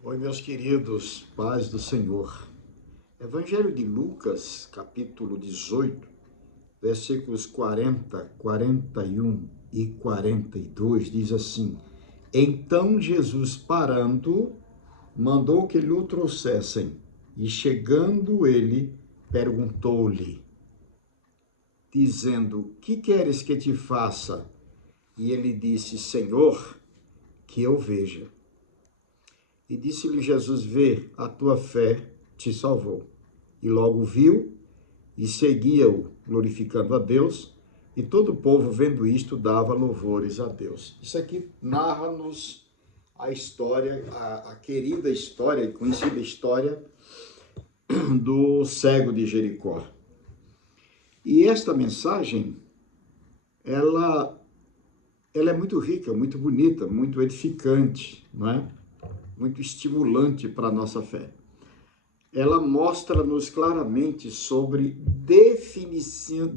Oi, meus queridos, paz do Senhor. Evangelho de Lucas, capítulo 18, versículos 40, 41 e 42, diz assim: Então Jesus, parando, mandou que lhe o trouxessem, e chegando ele, perguntou-lhe, dizendo: Que queres que te faça? E ele disse: Senhor, que eu veja. E disse-lhe Jesus: Vê, a tua fé te salvou. E logo viu e seguia-o, glorificando a Deus, e todo o povo, vendo isto, dava louvores a Deus. Isso aqui narra-nos a história, a querida história e conhecida história do cego de Jericó. E esta mensagem, ela é muito rica, muito bonita, muito edificante, não é? Muito estimulante para a nossa fé. Ela mostra-nos claramente sobre definição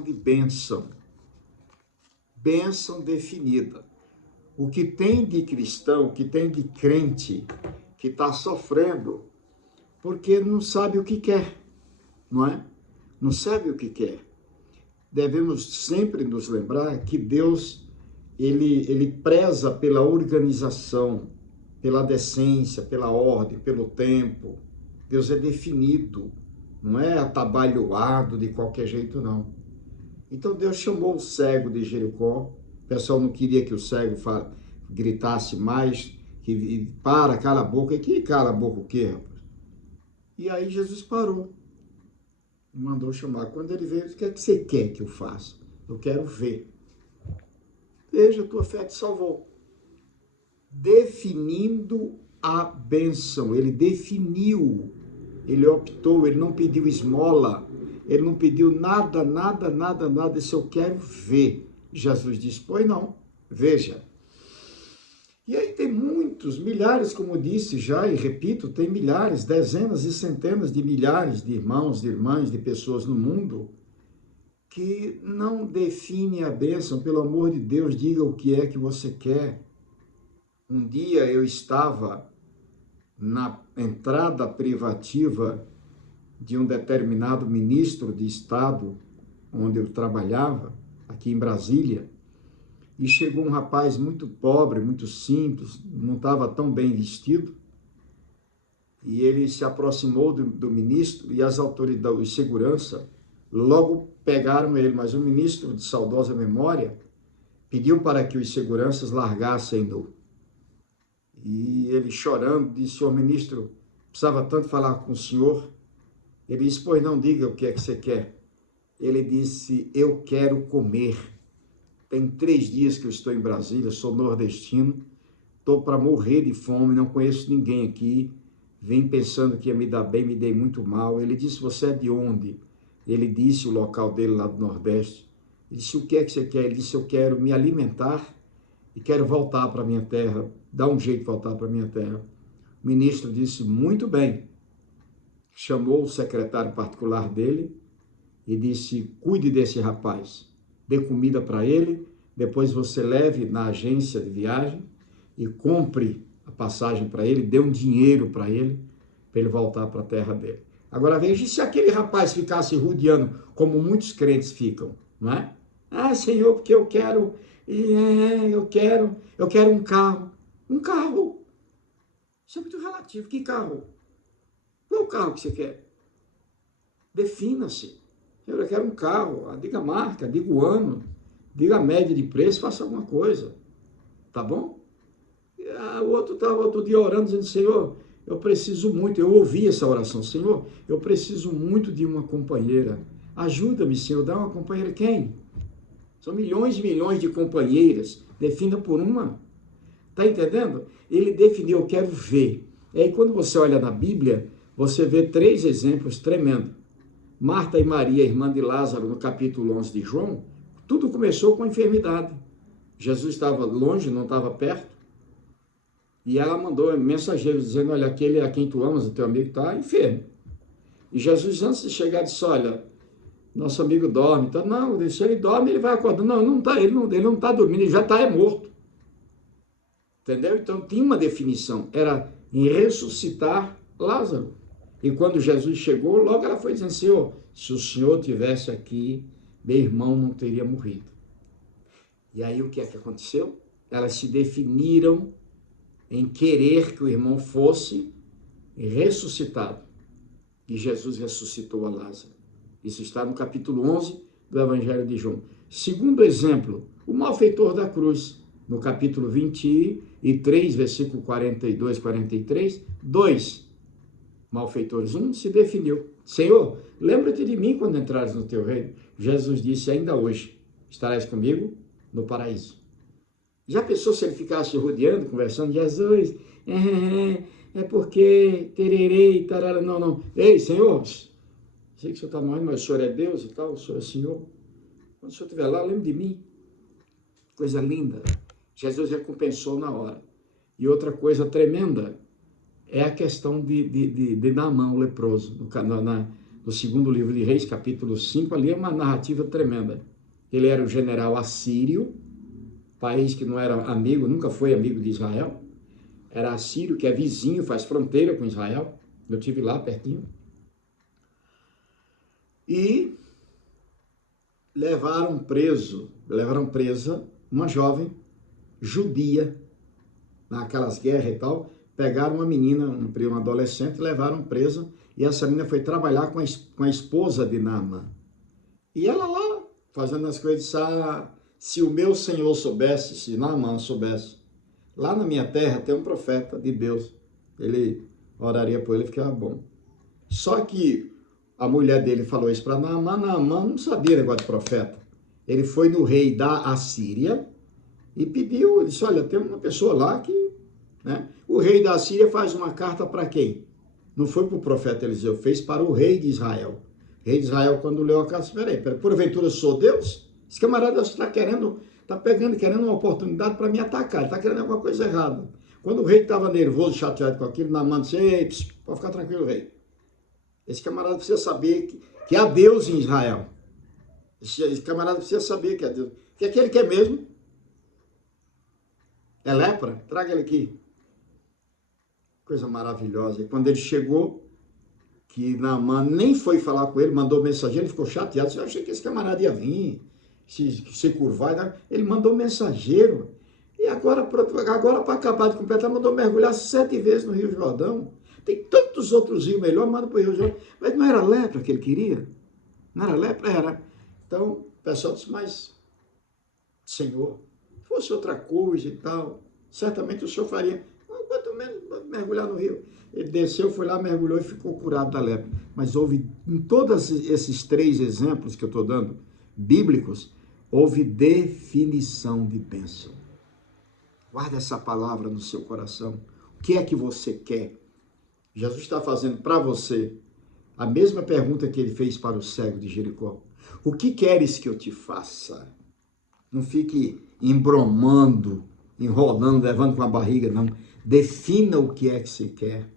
de bênção. Bênção definida. O que tem de cristão, o que tem de crente que está sofrendo porque não sabe o que quer, não é? Não sabe o que quer. Devemos sempre nos lembrar que Deus, ele preza pela organização, pela decência, pela ordem, pelo tempo. Deus é definido, não é atabalhoado de qualquer jeito, não. Então Deus chamou o cego de Jericó. O pessoal não queria que o cego gritasse mais, que cala a boca. E que cala a boca o quê, rapaz? E aí Jesus parou e mandou chamar. Quando ele veio, o que é que você quer que eu faça? Eu quero ver. Veja, a tua fé te salvou. Definindo a bênção, ele definiu, ele optou, ele não pediu esmola, ele não pediu nada, disse, eu quero ver. Jesus disse, pois não, veja. E aí tem muitos, milhares, como disse já, e repito, tem milhares, dezenas e centenas de milhares de irmãos, de irmãs, de pessoas no mundo que não definem a bênção. Pelo amor de Deus, diga o que é que você quer. Um dia eu estava na entrada privativa de um determinado ministro de Estado, onde eu trabalhava, aqui em Brasília, e chegou um rapaz muito pobre, muito simples, não estava tão bem vestido, e ele se aproximou do ministro, e as autoridades de segurança logo pegaram ele, mas o ministro, de saudosa memória, pediu para que os seguranças largassem-no. E ele chorando, disse, senhor ministro, precisava tanto falar com o senhor. Ele disse, pois não, diga o que é que você quer. Ele disse, eu quero comer. Tem 3 dias que eu estou em Brasília, sou nordestino, estou para morrer de fome, não conheço ninguém aqui, vim pensando que ia me dar bem, me dei muito mal. Ele disse, você é de onde? Ele disse o local dele lá do Nordeste. Ele disse, o que é que você quer? Ele disse, eu quero me alimentar e quero voltar para a minha terra, dar um jeito de voltar para a minha terra. O ministro disse, muito bem. Chamou o secretário particular dele e disse, cuide desse rapaz, dê comida para ele, depois você leve na agência de viagem e compre a passagem para ele, dê um dinheiro para ele voltar para a terra dele. Agora veja, e se aquele rapaz ficasse rodeando, como muitos crentes ficam, não é? Ah, Senhor, porque eu quero um carro. Um carro. Isso é muito relativo. Que carro? Qual é o carro que você quer? Defina-se. Senhor, eu quero um carro. Diga a marca, diga o ano, diga a média de preço, faça alguma coisa. Tá bom? O outro estava outro dia orando, dizendo, Senhor, eu preciso muito. Eu ouvi essa oração. Senhor, eu preciso muito de uma companheira. Ajuda-me, Senhor, dá uma companheira. Quem? São milhões e milhões de companheiras. Defina por uma. Está entendendo? Ele definiu, eu quero ver. E aí, quando você olha na Bíblia, você vê 3 exemplos tremendos. Marta e Maria, irmã de Lázaro, no capítulo 11 de João, tudo começou com enfermidade. Jesus estava longe, não estava perto, e ela mandou mensageiros dizendo, olha, aquele a quem tu amas, o teu amigo está enfermo. E Jesus, antes de chegar, disse, olha, nosso amigo dorme. Então, não, se ele dorme, ele vai acordar. Não, ele não está dormindo, ele já está morto. Entendeu? Então tinha uma definição, era em ressuscitar Lázaro. E quando Jesus chegou, logo ela foi dizendo, Senhor, se o Senhor tivesse aqui, meu irmão não teria morrido. E aí o que é que aconteceu? Elas se definiram em querer que o irmão fosse ressuscitado. E Jesus ressuscitou a Lázaro. Isso está no capítulo 11 do Evangelho de João. Segundo exemplo, o malfeitor da cruz, no capítulo 23, versículo 42, 43, 2 malfeitores. Um se definiu, Senhor, lembra-te de mim quando entrares no teu reino. Jesus disse, ainda hoje estarás comigo no paraíso. Já pensou se ele ficasse rodeando, conversando, Jesus, é porque tererei, tarara, não. Ei, Senhor, sei que o Senhor está morrendo, mas o Senhor é Deus e tal, o Senhor é Senhor. Quando o Senhor estiver lá, lembre de mim. Coisa linda. Jesus recompensou na hora. E outra coisa tremenda é a questão de Naamã, o leproso. No segundo livro de Reis, capítulo 5, ali é uma narrativa tremenda. Ele era o general assírio, país que não era amigo, nunca foi amigo de Israel. Era assírio, que é vizinho, faz fronteira com Israel. Eu estive lá pertinho. E levaram presa uma jovem judia, naquelas guerras e tal, pegaram uma menina, uma adolescente, levaram presa, e essa menina foi trabalhar com a esposa de Naamã. E ela lá, fazendo as coisas, se o meu Senhor soubesse, se Naamã soubesse, lá na minha terra tem um profeta de Deus, ele oraria por ele, ficava bom. Só que a mulher dele falou isso para Naamã, Naamã não sabia negócio de profeta. Ele foi no rei da Assíria e pediu, ele disse, olha, tem uma pessoa lá que, né? O rei da Assíria faz uma carta para quem? Não foi para o profeta Eliseu, fez para o rei de Israel. O rei de Israel, quando leu a carta, peraí, porventura sou Deus? Esse camarada está querendo uma oportunidade para me atacar, ele está querendo alguma coisa errada. Quando o rei estava nervoso, chateado com aquilo, Naamã disse, ei, pode ficar tranquilo, rei. Esse camarada precisa saber que há Deus em Israel. Esse camarada precisa saber que há Deus. O que é que ele quer mesmo? É lepra? Traga ele aqui. Coisa maravilhosa. E quando ele chegou, que Naamã nem foi falar com ele, mandou mensageiro, ele ficou chateado. Eu achei que esse camarada ia vir, se curvar. Ele mandou mensageiro. E agora para acabar de completar, mandou mergulhar 7 vezes no Rio Jordão. Tem tantos outros rios melhor, manda para o Rio Jordão. Mas não era lepra que ele queria? Não era lepra? Era. Então, o pessoal disse, mas, Senhor, se fosse outra coisa e tal, certamente o Senhor faria. Quanto menos mergulhar no rio. Ele desceu, foi lá, mergulhou e ficou curado da lepra. Mas houve, em todos esses 3 exemplos que eu estou dando, bíblicos, houve definição de bênção. Guarda essa palavra no seu coração. O que é que você quer? Jesus está fazendo para você a mesma pergunta que ele fez para o cego de Jericó. O que queres que eu te faça? Não fique embromando, enrolando, levando com a barriga, não. Defina o que é que você quer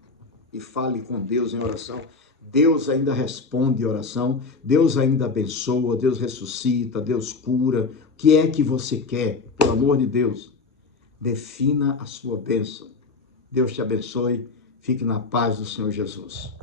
e fale com Deus em oração. Deus ainda responde oração, Deus ainda abençoa, Deus ressuscita, Deus cura. O que é que você quer? Pelo amor de Deus, defina a sua bênção. Deus te abençoe. Fique na paz do Senhor Jesus.